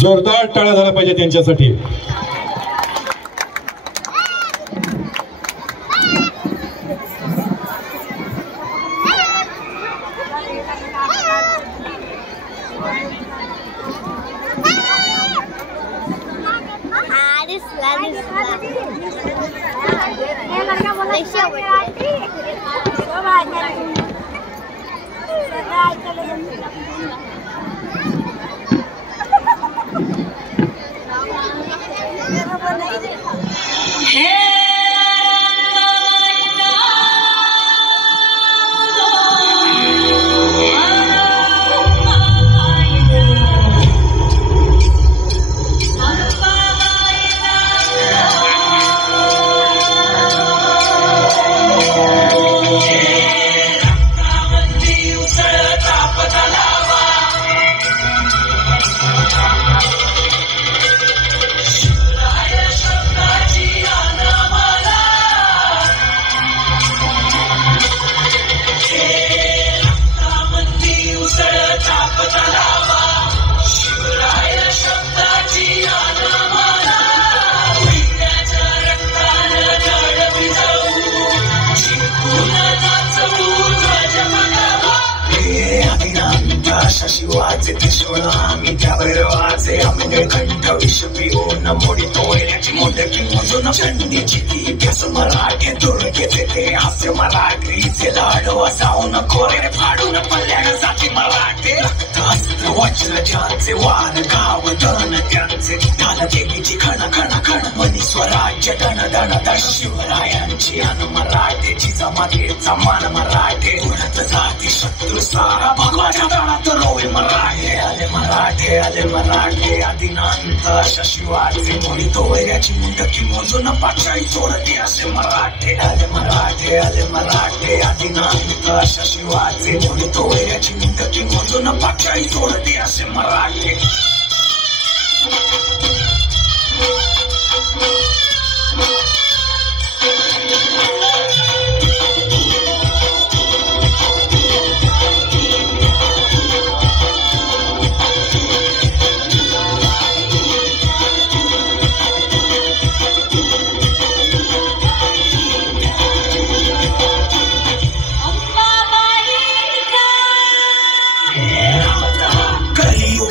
जोरदार टाळ्या झाला पाहिजे त्यांच्यासाठी. शिवाचे त्रिशूळ आम्ही त्यावर वाचे आम्ही निळकंठ विष पिऊन मोडी तोयल्याची मोडकी मोजून चंडीची ती व्यस मराठे दुर्गेचे ते हास्य मराठीचे लाडवा जाऊन कोरे फाडून पल्ल्यानं जाती मराठे रक्त अस्त्र वज्र ज्यांचे वार गाव दन त्यांचे ढाल देवीची खण खण खण मनी स्वराज्य दन दन दन शिवरायांची अन मराठेची जमातीचा मान मराठे उडत जाती शत्रू सारा भगवाच्या दणात रोवे मराठे आले मराठे आदिनांत अशा शिवाचे मोडी तोयल्याची मुंडकी मोजून पाचाई सोडते असे मराठे आले मराठे आदिनांत अशा शिवाचे मोडी तोयल्याची मुंडकी मोजून पाचाई सोडते असे मराठे.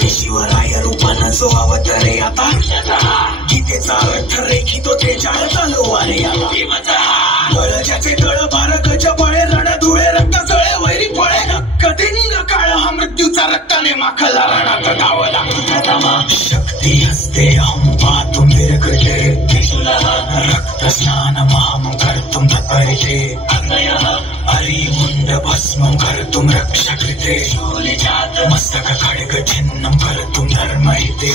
शिवराय रूपानं जो अवतरे आता गीतेचा अर्थ रेखितो ते जाळ चालू आले बळ ज्याचे तळ बारकच बळे रण धुळे रक्त जळे वैरी फळे कधिंग काळ हा मृत्यूचा रक्ताने माखला रणात धावला शक्ती हस्ते अहम पातुम विरकृते रक्त स्नान महाम कर्तुम तत्परिते अरिमुंड भस्मं कर्तुम रक्षकृते मस्तक खड्ग छिन्नं कर्तुम धर्महिते